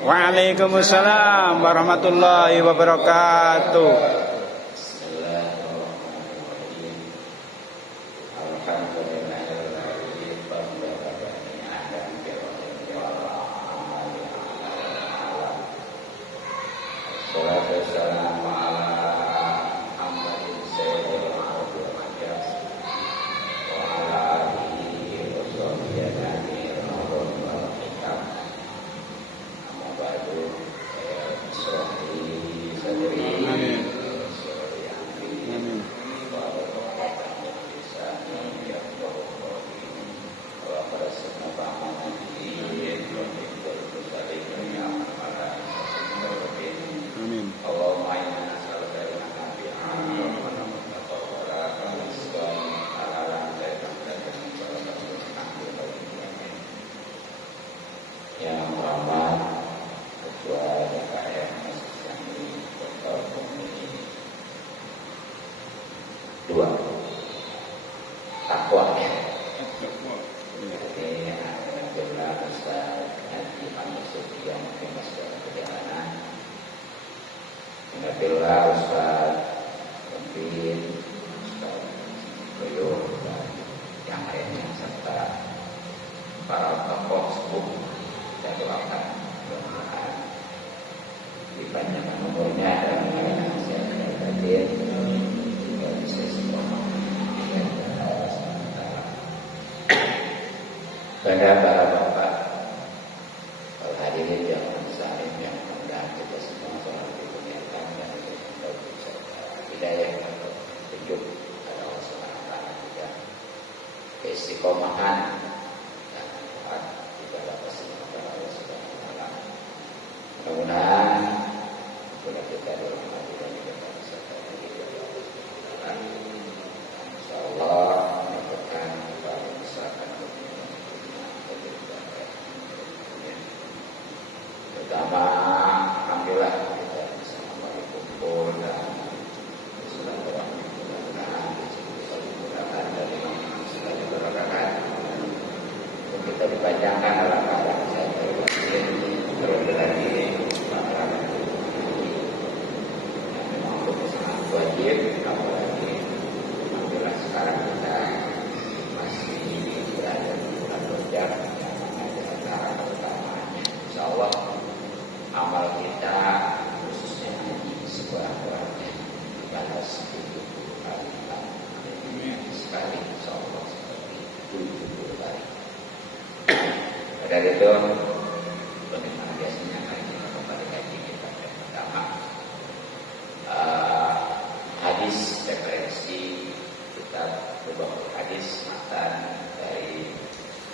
Waalaikumsalam warahmatullahi wabarakatuh. Pada para bapak, para hadirin yang bersalim yang mudah kita semua selalu dimuliakan dan hidayah atau petunjuk pada Allah Subhanahu wa taala juga keistiqomahan dan taat ibadah kepada Allah Subhanahu wa taala. Mudah-mudahan bila kita dirahmati dan kita bisa terjadi Allah Subhanahu wa taala. Insyaallah mendapatkan paling misalkan pertama, alhamdulillah kita bisa kembali kumpul dan silaturahmi mudah-mudahan dimudahkan dari segala keberkahan untuk kita dipanjangkan dalam keadaan sehat terus lagi masyarakat yang memang sangat wajib apalagi alhamdulillah sekarang kita masih berada di bulan Rajab yang ada antara keutamaannya insyaallah amal kita khususnya haji sebuah keluarga dibalas 70 kali sekali insyaallah seperti 70 kali. Pada itu bagaimana biasanya haji kembali haji kita yang pertama hadis referensi kita beberapa hadis matan dari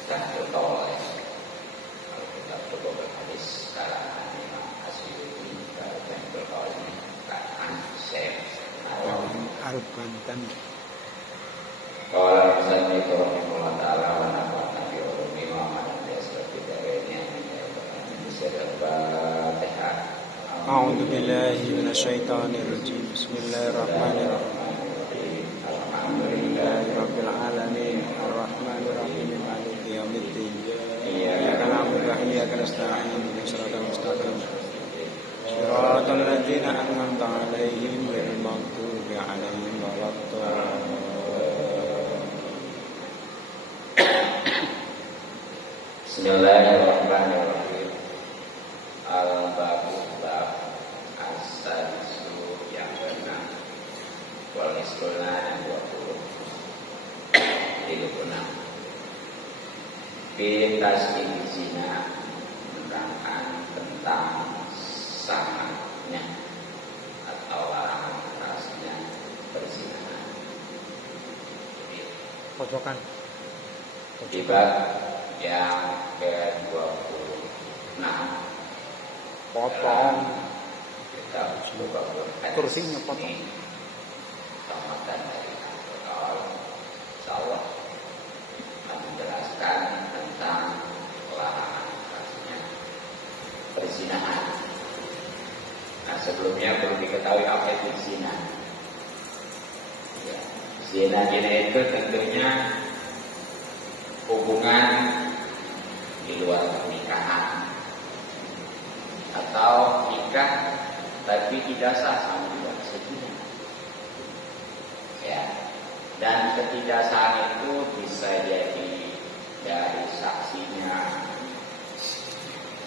Tanjung Tol. Kalau kita beberapa hadis karangan Al-Bantan. Kalau misalnya itu rahimahullah ta'ala wa nafa'na bi ulumi wa amanat seperti darahnya bisa Al-Fatihah. A'udzu billahi minasyaitonir rajim. Bismillahirrahmanirrahim. Alhamdulillahi rabbil alamin arrahmanir rahim maliki yaumiddin. Iyyaka na'budu wa iyyaka nasta'in ihdinas siratal mustaqim. Shiratal ladzina an'amta 'alaihim ghairil maghdubi 'alaihim waladdallin. Bismillahirrahmanirrahim. Al-Babu Bab As-Sadisu yang ke-6 wal isruna yang 36 Pintas di zina menerangkan tentang sangatnya atau larangan kerasnya perzinahan. Pojokan. Bab yang ke-26 Potong. kita coba Kursinya potong. Tamatan dari Al-Qur'an insyaallah menjelaskan tentang larangan kerasnya perzinahan. Nah, sebelumnya perlu diketahui apa itu zina. Ya, zina itu tentunya hubungan di luar pernikahan atau nikah tapi tidak sah sama juga sedih. Ya. Dan ketidaksahan itu bisa jadi dari saksinya,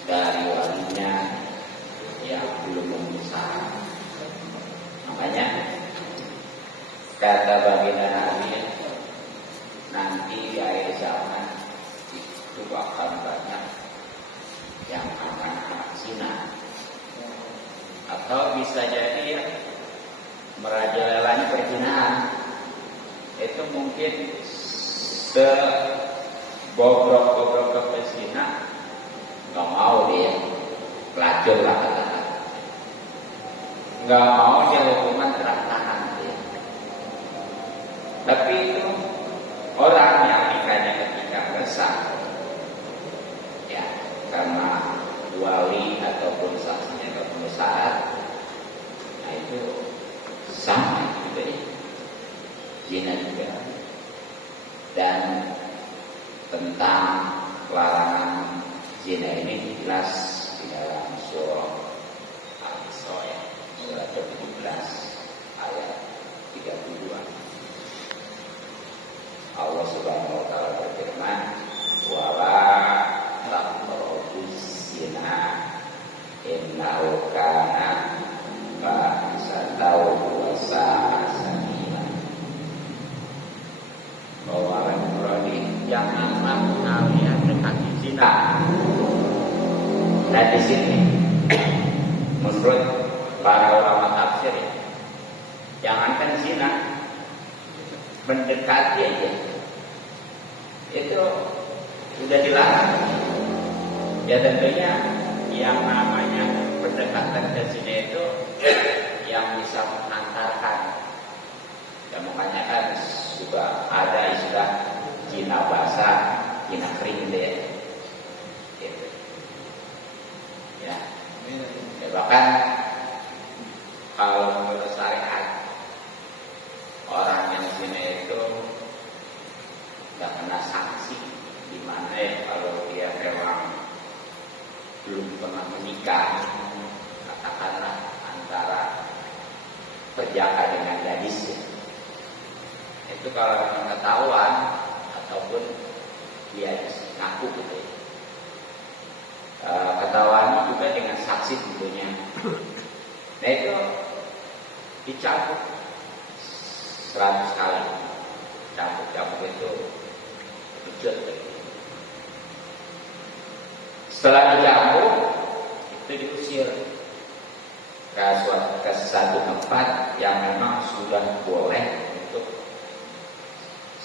dari walinya yang belum memisah. Makanya kata baginda Nabi, nanti di akhir zaman itu akan banyak yang akan anak zina, atau bisa jadi ya merajalelanya perzinahan. Itu mungkin sebobrok-bobrok ke pezina nggak mau dia pelacur lah kata-kata, nggak mau dia hukuman terang-terangan dia. Tapi itu orang yang nikahnya ketika resah ya karena wali ataupun saksinya ataupun syarat, nah itu sama juga ya, zina juga. Dan tentang larangan zina ini jelas di dalam surah Al-Isra ya, surat 17 ayat 32. Allah Subhanahu wa taala berfirman, "Wala taqrabuz zina innahu kana fahishatan wa sa'a sabila." Bahwa janganlah kalian dekati zina. Nah di sini menurut para ulama tafsir ya, jangankan zina, mendekati aja itu sudah dilarang. Ya tentunya yang namanya pendekatan ke zina itu yang bisa mengantarkan. Ya makanya kan juga ada istilah zina basah, zina kering deh. Gitu. Ya. Ya bahkan kalau menurut syariat orang yang zina itu nggak kena sanksi, di mana ya kalau dia memang belum pernah menikah, katakanlah antara perjaka dengan gadis ya. Itu kalau ketahuan ataupun dia ngaku gitu ya. Ketahuan juga dengan saksi tentunya. Nah itu dicabut 100 kali. Cabut itu lucut gitu. Setelah dicabut itu diusir ke satu tempat yang memang sudah boleh untuk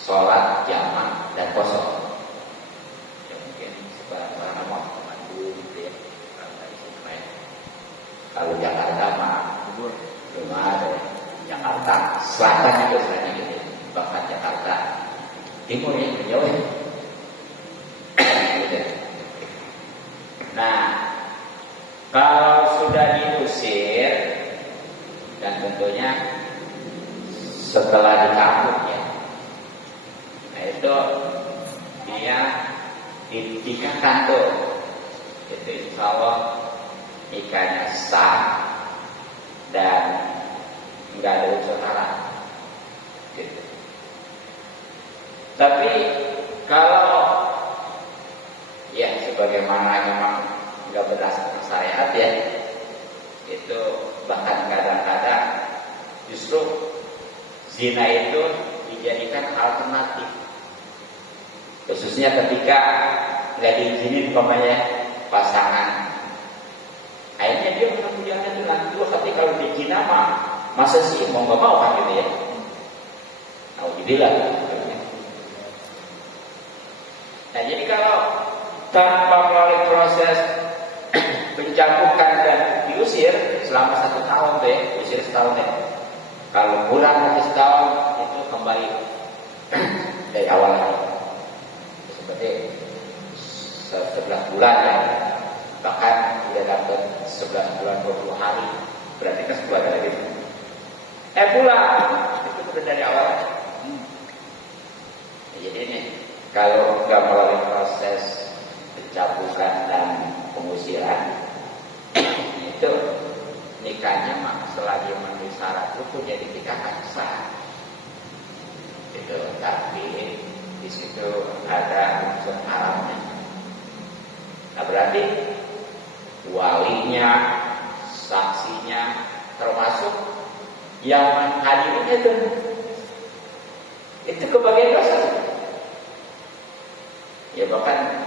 sholat jamaah dan kosong. Ya mungkin sebarang mau Bandung gitu ya. Kalau Jakarta mah belum ada. Jakarta Selatan juga sebenarnya gitu. Bahkan Jakarta Timur ya, jauh ya. Gitu. Nah, kalau sudah diusir dan tentunya setelah dicabut ya, nah itu dia dinikahkan tuh, itu insya Allah nikahnya sah dan nggak ada unsur haram. Gitu. Tapi kalau ya sebagaimana memang nggak berdasarkan syariat ya, itu bahkan kadang-kadang justru zina itu dijadikan alternatif, khususnya ketika nggak diizinin umpamanya pasangan. Akhirnya dia menemukannya dengan dua, tapi kalau di zina masa sih mau nggak mau kan gitu ya. Alhamdulillah. Nah jadi kalau tanpa melalui proses pencabukan dan diusir selama 1 tahun tuh ya, usir setahun ya. Kalau kurang dari setahun itu kembali dari awal lagi. Seperti 11 bulan ya. Bahkan dia dapat 11 bulan 20 hari. Berarti kan keluar dari itu. Pulang itu sudah dari awal. Jadi ini kalau nggak melalui proses pencabutan dan pengusiran, itu nikahnya selagi memenuhi syarat rukun jadi nikah kan sah. Itu tapi di situ ada unsur haramnya. Nah berarti walinya, saksinya, termasuk yang menghadirinya itu kebagian dosa. Ya bahkan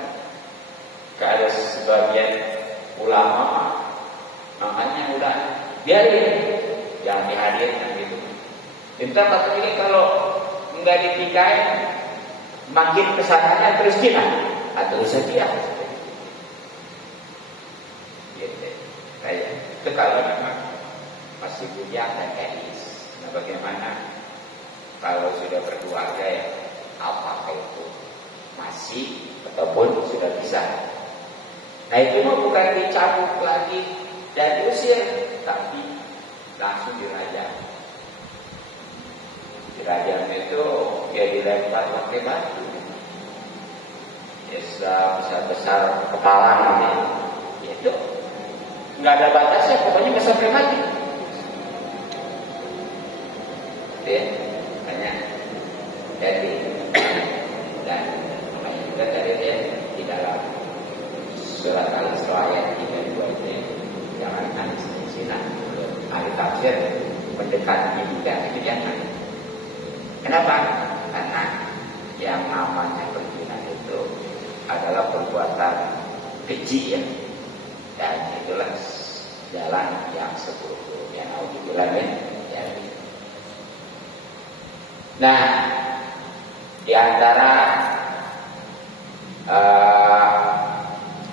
kalau sebagian ulama makanya udah biarin jangan dihadirkan gitu. Entah kata ini kalau nggak dinikahin makin kesananya terus Cina atau setia. Gitu. Kayak itu kalau memang masih punya teknis. Nah bagaimana kalau sudah berkeluarga ya apakah itu masih ataupun sudah bisa? Nah itu mah bukan dicabut lagi dan diusir, tapi langsung dirajam. Dirajam itu dia dilempar pakai batu. Ya besar kepala namanya. Itu nggak ada batasnya, pokoknya bisa sampai mati. Ya, banyak. Jadi dan makanya juga tadi dia di dalam surat Al-Isra ayat 32 itu jangan zina. Ahli tafsir mendekati juga itu jangan. Kenapa? Karena yang namanya berzina itu adalah perbuatan keji ya. Dan itulah jalan yang seburuk-buruknya. Alhamdulillah ya. Nah, di antara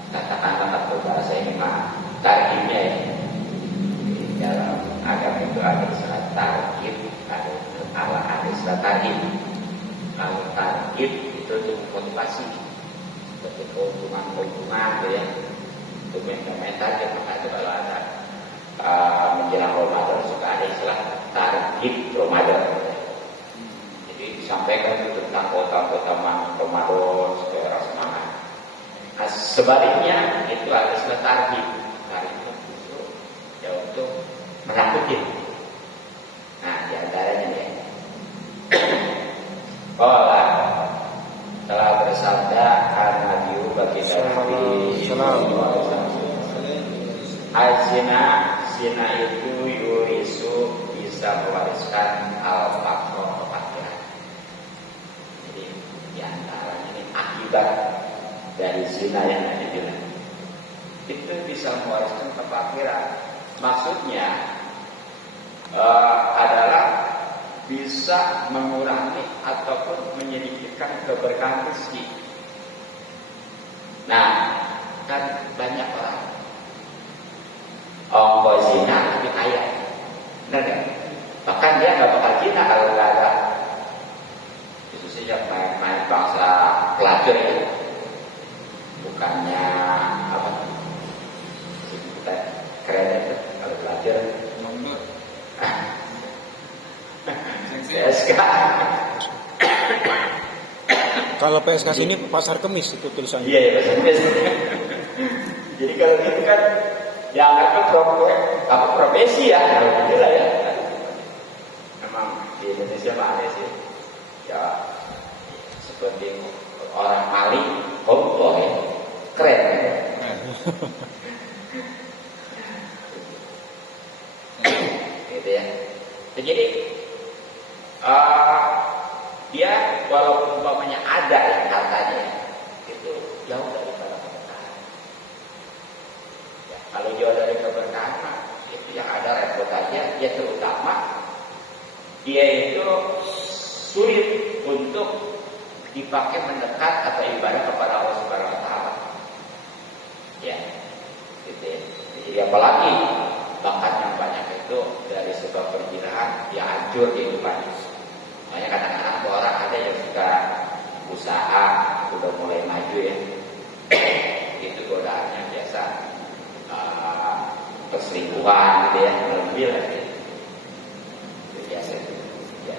katakanlah atau bahasa ini mah targibnya ya. Di dalam agama itu ada istilah targib, ada istilah targib. Kalau targib itu untuk motivasi, seperti keuntungan gitu ya. Untuk main target maka itu kalau ada menjelang Ramadan suka ada istilah targib Ramadan. Disampaikan tentang kota-kota Ramadan supaya semangat. Nah, sebaliknya itu ada istilah tarhib. Tarhib itu ya untuk menakutin. Nah, di antaranya ya. Allah telah bersabda Nabi bagi Nabi Azina itu yurisu bisa mewariskan al-faqr kefakiran. Jadi di antaranya ini akibat dari zina yang ada di dalam itu bisa mewariskan kefakiran. Maksudnya adalah bisa mengurangi ataupun menyedikitkan keberkahan rezeki. Nah, kan banyak orang zina tapi kaya, benar nggak? Bahkan dia nggak bakal zina kalau nggak ada itu saja main bangsa pelacur itu, bukannya apa? Kita keren itu kalau pelacur. PSK. Kalau PSK sini pasar kemis itu tulisannya. Iya, pasar kemis. Jadi kalau itu kan yang apa profesi ya, alhamdulillah ya. Memang di Indonesia ada sih. Ya seperti orang maling, cowboy, keren. Gitu ya. Jadi dia walaupun umpamanya ada yang katanya itu jauh dari keberkahan. Ya, kalau jauh dari keberkahan itu yang ada repot aja. Ya terutama dia itu sulit untuk dipakai mendekat atau ibadah kepada Allah Subhanahu Wa Taala. Ya, gitu ya. Jadi apalagi bakat yang banyak itu dari sebab perjinahan dia hancur di kehidupannya. Makanya kadang-kadang orang ada yang suka usaha udah mulai maju ya, itu godaannya biasa perselingkuhan gitu ya, lebih lah itu biasa itu. Ya.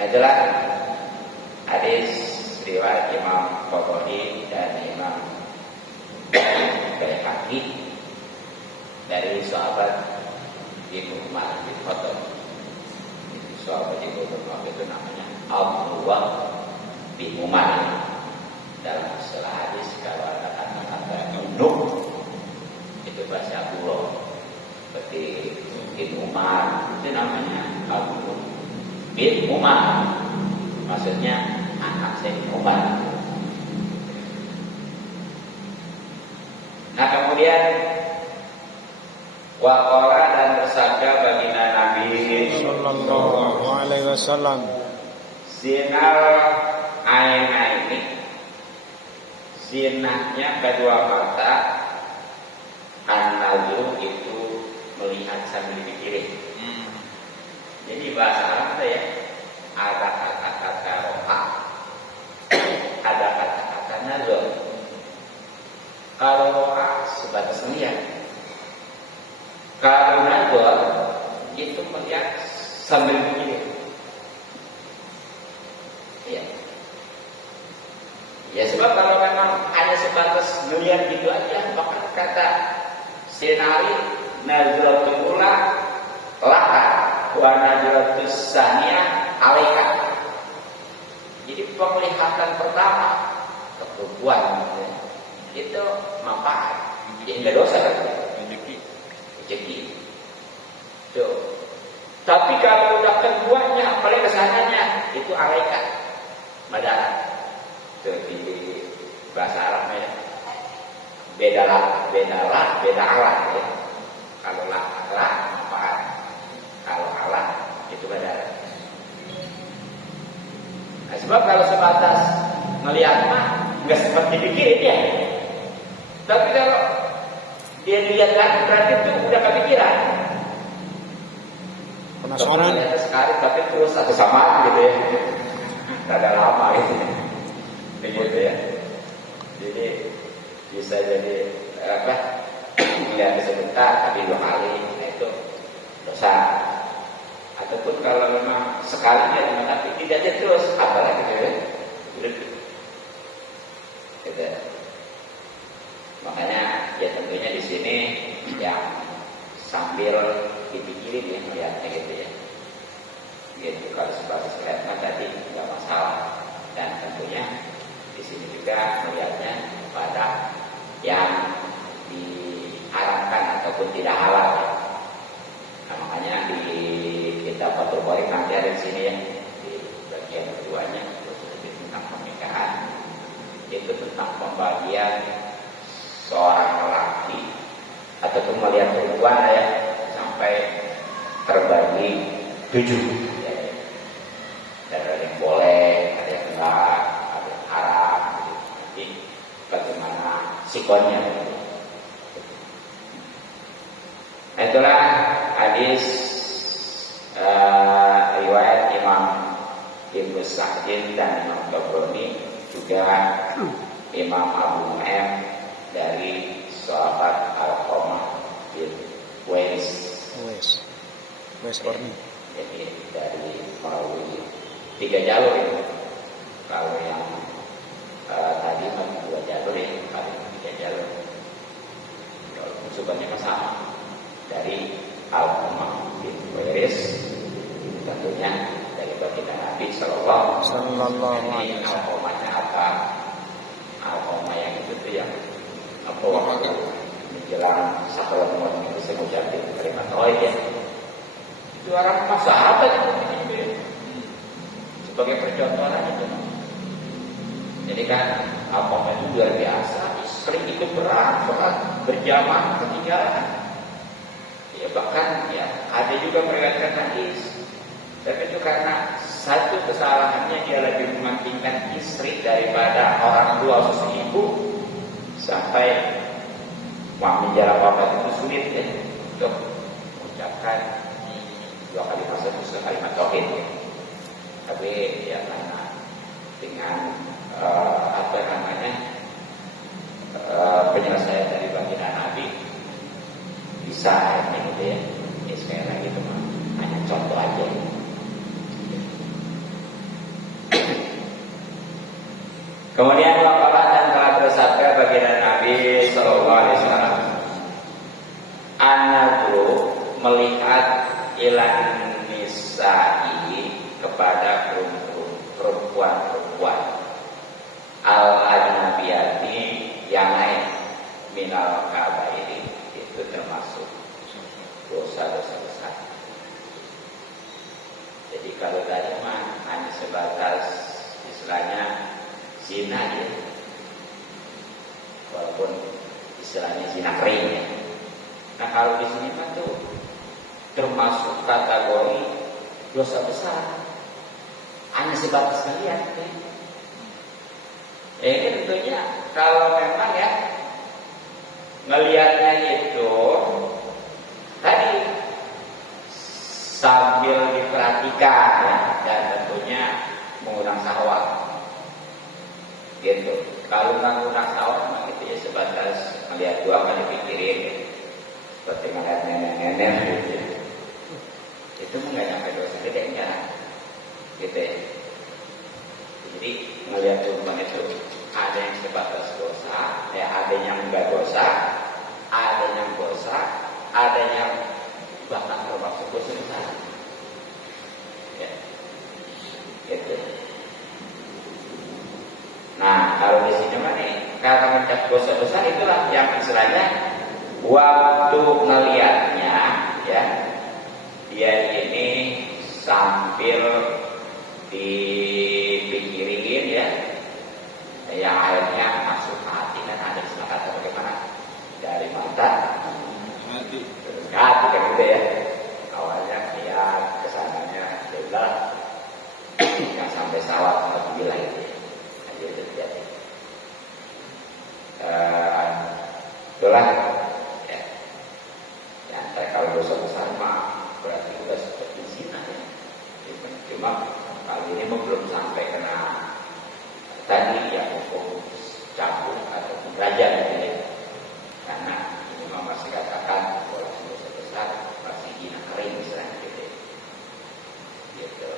Nah itulah hadis Tabari dan Imam Baihaqi dari sahabat Ibnu Umar bin Khattab. Sahabat Ibnu Umar itu namanya Abdullah bin Umar. Dalam istilah hadis kalau ada kata-kata unuk itu bahasa Abdullah. Seperti Ibnu Umar itu namanya Abdullah bin Umar. Maksudnya anak saya Umar. Nah kemudian waqala dan bersabda baginda Nabi Sallallahu alaihi wasallam. Zinal ainaini, zinahnya kedua mata, an-nazru itu melihat sambil dipikirin. Jadi bahasa Arab itu ya ada kata-kata roha, ada kata-kata nazar. Kalau roha sebatas melihat, kalau nazar itu melihat sambil berpikir. Ya. Ya sebab kalau memang hanya sebatas melihat gitu aja, maka kata sinari nazratul ula laka wa nazratus saniyah alaika. Jadi penglihatan pertama keperluan itu manfaat. Jadi enggak dosa kan? Rezeki. Tuh. Tapi kalau udah keduanya, apalagi kesananya itu alaika. Madarat. Tuh di bahasa Arabnya beda alat ya. Kalau alat manfaat, kalau alat itu madarat. Nah, sebab kalau sebatas melihat mah nggak sempat dipikirin ya. Tapi kalau dia lihat kan berarti itu udah kepikiran. Penasaran. Lihat sekali tapi terus satu sama gitu ya. Agak lama gitu. Begitu ya. Jadi bisa jadi melihat sebentar tapi 2 kali, nah itu dosa. Ataupun kalau memang sekali ya tapi tidak terus, apalagi gitu ya. Gitu. Makanya ya tentunya di sini yang sambil dipikirin ya melihatnya gitu ya. Gitu kalau sebatas melihatnya tadi nggak masalah. Dan tentunya di sini juga melihatnya pada yang diharapkan ataupun tidak halal ya. Nah, makanya di kitab Fathul Bari nanti ada di sini ya di bagian keduanya itu tentang pernikahan, itu tentang pembagian seorang lelaki ataupun melihat perempuan ya sampai terbagi 7 ya. Ada yang boleh, ada yang enggak, ada yang haram gitu. Nanti bagaimana sikonnya gitu. Itulah hadis riwayat Imam Ibnu Sa'din dan Imam Tabrani, juga Imam Abu Nu'aim dari sahabat Al-Qamah bin Wais Qarni. Jadi dari melalui 3 jalur itu. Kalau yang tadi 2 jalur ya, kali 3 jalur. Walaupun sebenarnya sama dari Al-Qamah bin Wais, tentunya dari baginda Nabi Sallallahu Alaihi Wasallam. Al-Qamahnya apa? Al-Qamah yang itu tuh yang apa waktu menjelang sakral maut bisa mengucapkan kalimat tauhid ya. Itu orang sahabat itu sebagai percontohan itu. Jadi kan Al-Qamah itu luar biasa, sering ikut perang, berjamaah ketinggalan. Ya bahkan ya ada juga meriwayatkan hadis. Tapi itu karena satu kesalahannya dia lebih mementingkan istri daripada orang tua atau ibu, sampai menjelang wafat itu sulit ya untuk mengucapkan 2 kali masuk kalimat tauhid ya. Tapi ya karena dengan penyelesaian dari baginda Nabi bisa gitu ya. Ini sekali lagi teman, hanya contoh aja. Kemudian zina ya. Walaupun istilahnya zina kering ya. Nah kalau di sini kan tuh termasuk kategori dosa besar. Hanya sebatas melihat ya. Ini tentunya kalau memang ya ngelihatnya itu tadi sambil diperhatikan ya, dan tentunya mengundang syahwat gitu. Kalau nggak mengundang syahwat gitu ya sebatas melihat dua kan dipikirin seperti melihat nenek-nenek gitu. Itu nggak nyampe dosa gede enggak gitu ya. Jadi melihat perempuan itu ada yang sebatas dosa, ya ada yang enggak dosa, ada yang dosa, ada yang bahkan termasuk dosa besar. Ya, gitu. Nah kalau di sini mana nih? Kalau mencap dosa besar itulah yang istilahnya waktu ngelihatnya, ya dia ini sambil dipikirin ya, yang akhirnya masuk ke hati dan ada istilah kata bagaimana dari mata hati kan gitu ya. Awalnya lihat kesananya jelas yang sampai sawat alhamdulillah itu aja terjadi. Itulah ya. Yang kalau dosa besar mah berarti sudah seperti zina ya. Cuma kali ini belum sampai kena tadi ya hukum cabut atau raja gitu ya. Karena ini masih katakan walaupun dosa besar masih zina kering misalnya gitu. Gitu.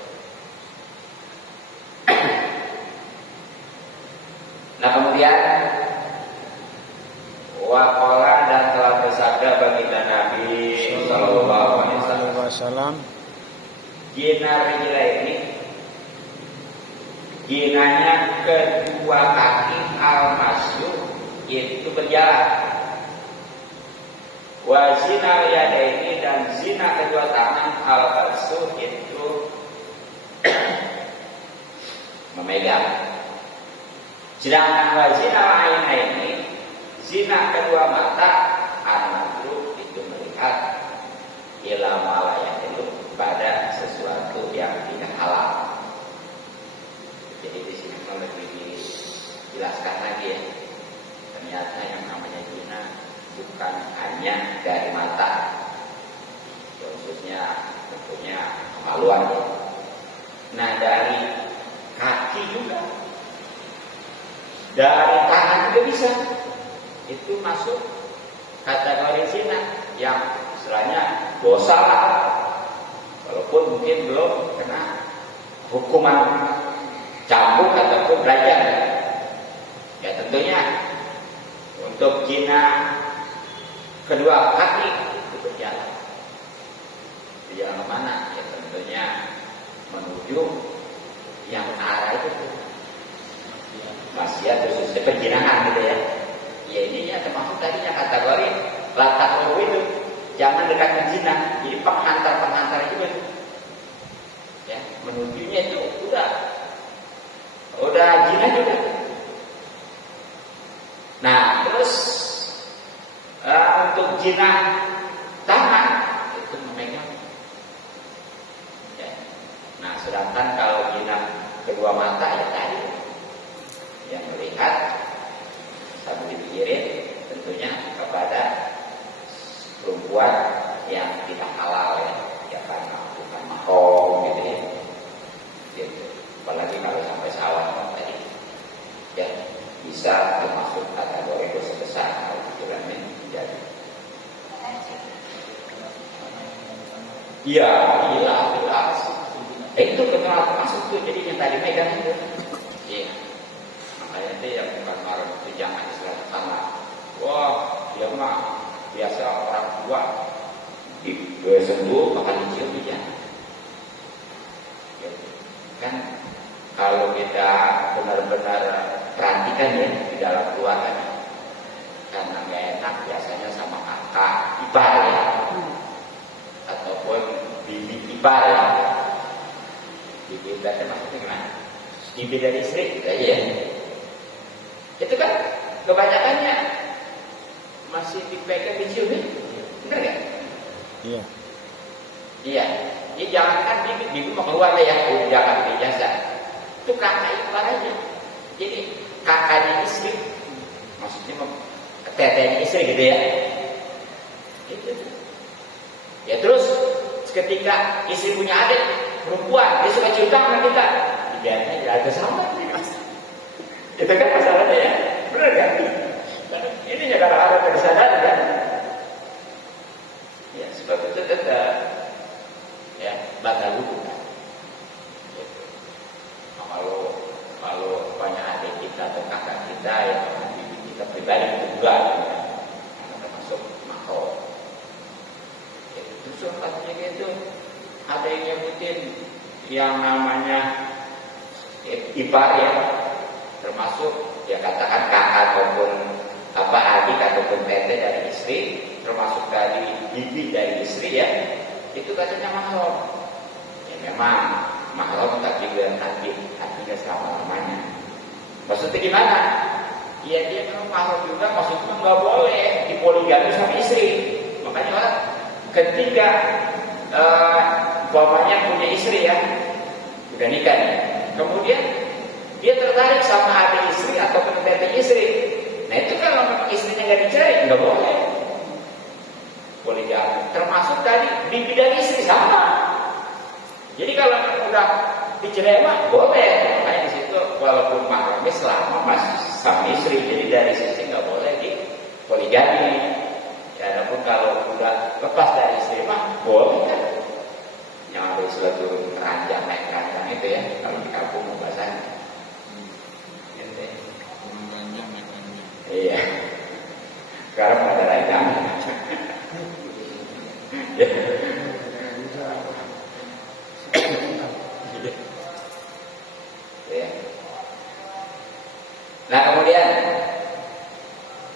Nah kemudian waqala dan telah bersabda baginda Nabi sallallahu alaihi wasallam, zina rijla ini zinanya kedua kaki al-masyur itu berjalan. Wa zina yadaini dan zina kedua tangan al-basuh itu memegang. Sedangkan wa zina ainaini zina kedua mata al-nadru itu melihat ila mala yang itu pada sesuatu yang tidak halal. Jadi di sini lebih dijelaskan lagi ya. Ternyata yang namanya zina bukan hanya dari mata, khususnya tentunya kemaluan. Nah dari kaki juga, dari tangan juga bisa. Itu masuk kategori zina yang istilahnya dosa lah. Walaupun mungkin belum kena hukuman cambuk ataupun belajar. Ya tentunya untuk zina kedua kaki itu berjalan. Berjalan kemana? Ya tentunya menuju yang arah itu maksiat khususnya perzinahan gitu ya. Ya ininya termasuk tadinya kategori latak itu. Jangan dekat zina. Jadi penghantar juga. Ya, menujunya itu udah zina juga. Nah, terus untuk zina tangan itu memegang. Ya. Nah, sedangkan kalau zina kedua mata ya tadi yang melihat sambil dipikirin tentunya kepada perempuan yang tidak halal ya karena bukan mahram gitu ya. Gitu. Apalagi kalau sampai sawah tadi ya bisa termasuk kategori dosa besar kalau pikirannya menjadi. Iya, jelas. Itu kenal masuk tuh jadi yang tadi megang itu. Iya. Makanya itu yang bukan marah itu jangan istilah sama. Wah, dia mah biasa orang tua di sembuh makan dicium aja. Kan kalau kita benar-benar perhatikan ya di dalam keluarga, karena nggak enak biasanya sama kakak ipar ya, ataupun bibi ipar ya. Bibi iparnya maksudnya gimana? Bibi dari istri gitu aja ya. masih dipegang dicium ya? Bener nggak? Iya. Iya. Ya jangankan bibi mau keluar lah ya, jangan biasa. Itu kakak ipar aja. Jadi kakaknya istri, maksudnya tetenya istri gitu ya. Itu. Ya terus ketika istri punya adik perempuan, dia suka cium tangan kita, dibiarkan aja ada sama. Itu kan masalahnya ya, benar kan? Ini ya karena ada kesadaran kan? Ya sebab itu tetap ya batal wudhu kan. Gitu. Nah, kalau banyak adik kita atau kakak kita ya bibi kita pribadi itu juga ya. Karena termasuk makro. Terus katanya gitu ada yang nyebutin yang namanya ipar ya, termasuk ya katakan kakak ataupun adik ataupun tete dari istri, termasuk dari bibi dari istri ya, itu katanya mahram. Ya memang mahram tapi dengan artinya selama-lamanya. Maksudnya gimana? Ya dia memang mahram juga, maksudnya nggak boleh dipoligami sama istri. Makanya orang ketika bapaknya punya istri ya, udah nikah nih, kemudian dia tertarik sama adik istri atau tete istri. Nah itu kalau memang istrinya nggak dicerai, nggak boleh poligami. Termasuk tadi bibi dan istri sama. Jadi kalau udah dicerai mah boleh. Makanya di situ walaupun mahramnya selama masih sama istri, jadi dari sisi nggak boleh di poligami. Ya, adapun kalau udah lepas dari istri mah boleh kan? Yang ada istilah turun keranjang, naik keranjang itu ya, kalau di kampung bahasanya. Turun keranjang, naik keranjang. Iya. Sekarang ada ranjang. Ya. Ya. Nah kemudian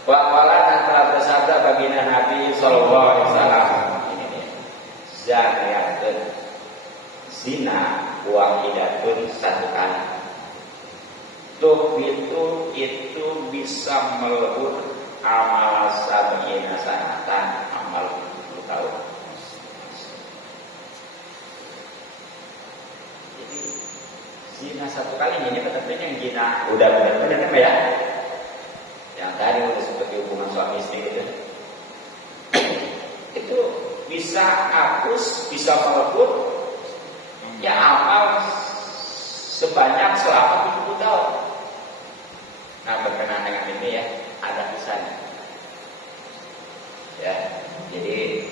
Waqala dan telah bersabda baginda Nabi Sallallahu Alaihi Wasallam ini nih, zaniyatun zina wahidatun satu kali. Tuh itu bisa melebur amal sab'ina sanatan, amal 70 tahun. Jadi zina satu kali ini benar-benar yang zina udah benar-benar ya. Yang tadi udah seperti hubungan suami istri gitu. Itu bisa hapus, bisa melebur ya amal sebanyak selama 70 tahun. Nah berkenaan dengan ini ya ada kisahnya. Ya, jadi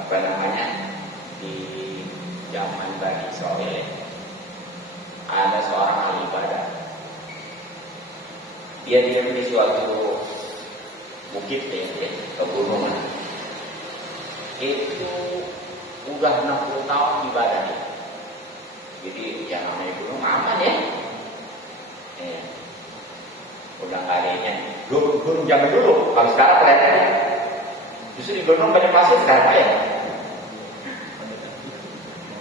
apa namanya di zaman Bani Israil ada seorang ahli ibadah. Dia di suatu bukit ya, pegunungan. Itu udah 60 tahun ibadahnya. Jadi yang namanya gunung aman ya. Udah kalinya gunung zaman dulu. Kalau sekarang kelihatannya justru di gunung banyak pasir sekarang ya.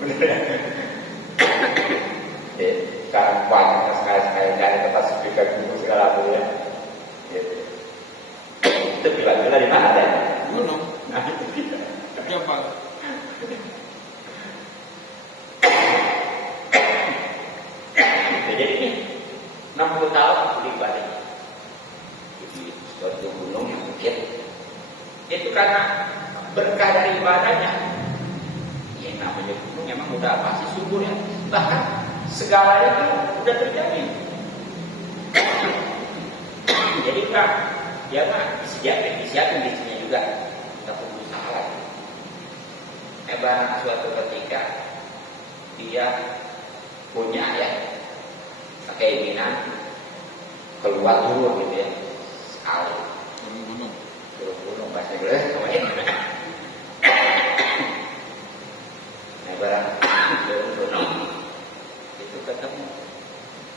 Bener ya. Sekarang banyak sekali ada tempat speaker gunung segala macam ya. Gitu. Itu bila-bila di mana deh? Gunung. Nah itu kita. Gampang. Jadi ini 60 tahun beribadah. Jadi suatu gunung yang bukit. Itu karena berkah dari ibadahnya. Yang namanya gunung memang udah pasti subur ya. Bahkan segala itu udah terjamin. Jadi Pak, dia mah disiapin di sini juga. Nggak perlu usaha lagi. Barang suatu ketika dia punya ya keinginan keluar dulu gitu ya sekali turun gunung bahasa Inggris namanya. Nah barang turun gunung itu ketemu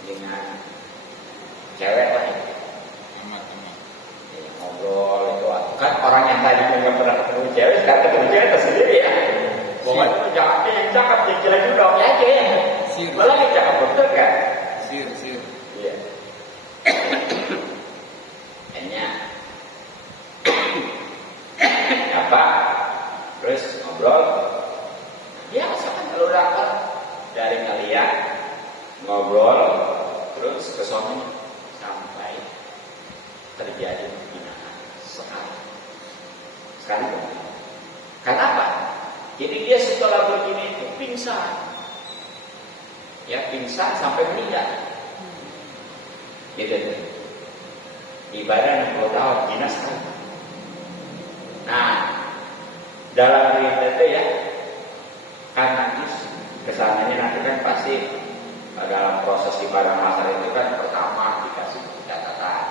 dengan cewek lah ya. Ngobrol itu kan orang yang tadi nggak pernah ketemu cewek sekarang ketemu cewek tersendiri ya. Pokoknya jangan yang cakep, yang jelek juga oke aja ya. Malah yang cakep betul kan? Sir. Iya. Hanya sholat begini itu pingsan. Ya, pingsan sampai meninggal. Gitu. Ibadah 60 tahun, dinas kan. Nah, dalam cerita itu ya, kan nanti kesannya nanti kan pasti dalam proses ibadah masal itu kan pertama dikasih catatan.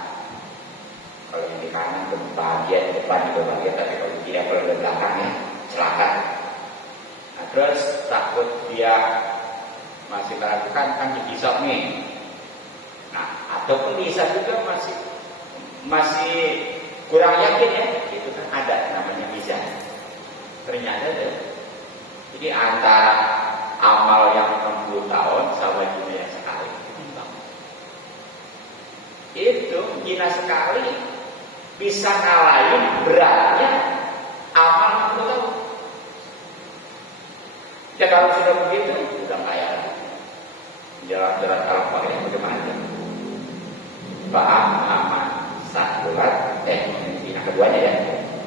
Kalau yang di kanan ke bagian depan itu bagian, tapi kalau tidak kalau di belakangnya celaka. Nah, terus takut dia masih meragukan kan dihisap nih. Nah, ataupun dihisap juga masih kurang yakin ya, itu kan ada namanya mizan. Ternyata deh, jadi antara amal yang 60 tahun sama jina yang sekali itu jina sekali bisa ngalahin beratnya amal 60 tahun. Ya kalau sudah begitu sudah kayak jalan-jalan alam pakai bagaimana? Ba'am sakulat yang keduanya ya,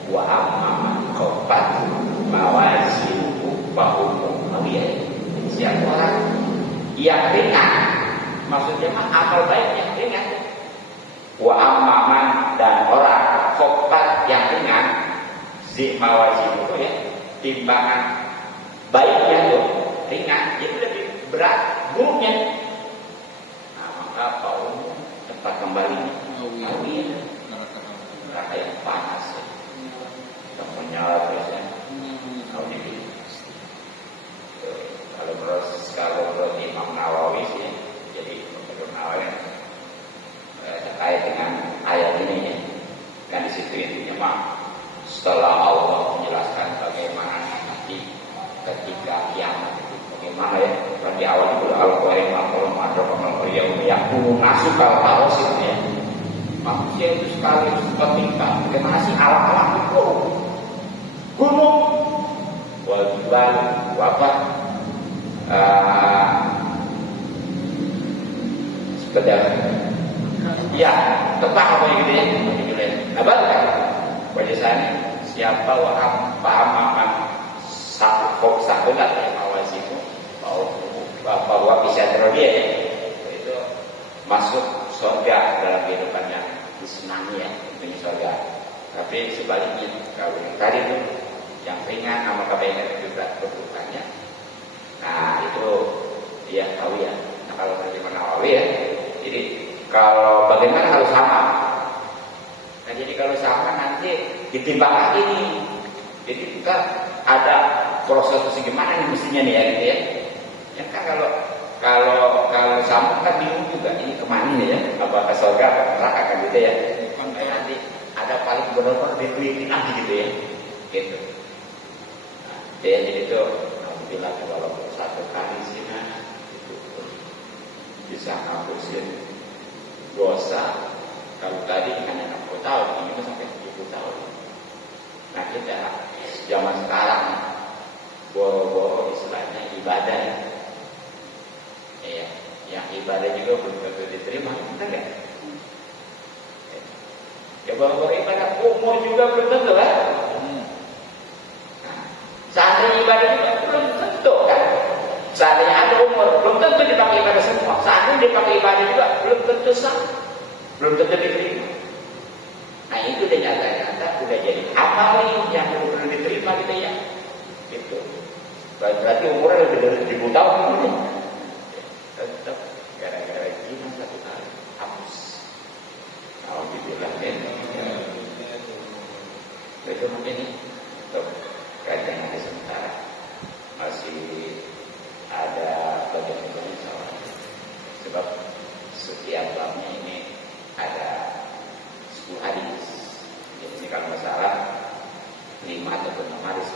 wa amma khofat mawasihu bahumu awiyah. Siapa orang yang ringan, maksudnya mah amal baik yang ringan. Wa amma dan orang khofat yang ringan, mawasihu itu ya timbangan baiknya tuh ringan, jadi lebih berat buruknya. Nah, maka bahumu tempat kembali awiyah. Neraka yang panas ya. Yang menyala terusnya. Kalau menurut Imam Nawawi sih, jadi Imam Nawawi terkait dengan ayat ini ya. Dan di situ intinya mah setelah Allah menjelaskan bagaimana nanti ketika kiamat itu bagaimana ya. Kan di awal itu al-Qur'an yang masuk kalau paus itu ya. Manusia itu sekali seperti bagaimana sih alam-alam itu gunung wajibal wabah sekedar ya tebak apa gitu ya apa kan wajibnya siapa waham paham satu lah yang awasiku bahwa bisa terjadi itu masuk surga dalam kehidupan yang disenangi ya, ini surga. Tapi sebaliknya kalau yang tadi itu yang ringan sama kebaikan itu berat keburukannya. Nah itu dia tahu ya. Nah kalau tadi Nawawi ya, jadi kalau bagaimana harus sama. Nah jadi kalau sama nanti ditimbang lagi nih. Jadi kita ada proses gimana nih mestinya nih ya gitu ya. Ya kan kalau sama kan bingung juga ini kemana ya, apa ke surga apa ke neraka kan gitu ya. Makanya nanti ada paling benar-benar diteliti lagi gitu ya, gitu. Nah, jadi itu alhamdulillah kalau satu kali sih itu bisa ngapusin dosa. Kalau tadi hanya 60 tahun, ini kan sampai 70 tahun. Nah kita zaman sekarang boro-boro istilahnya ibadah ya, yang ibadah juga belum tentu diterima, benar nggak? Ya boro-boro ibadah umur juga belum tentu kan? Nah, seandainya ibadah juga belum tentu kan? Seandainya ada umur belum tentu dipakai ibadah semua. Seandainya dipakai ibadah juga belum tentu sah, belum tentu diterima. Nah itu udah nyata-nyata udah jadi amal yang belum diterima gitu ya. Gitu. Berarti umurnya lebih dari 1000 tahun. Tetap gara-gara ini satu kali hapus. Alhamdulillah ya. Itu mungkin untuk kajian hari sementara masih ada bagian-bagian soal. Sebab setiap babnya ini ada 10 hadis. Jadi kalau masalah 5 atau 6 hadis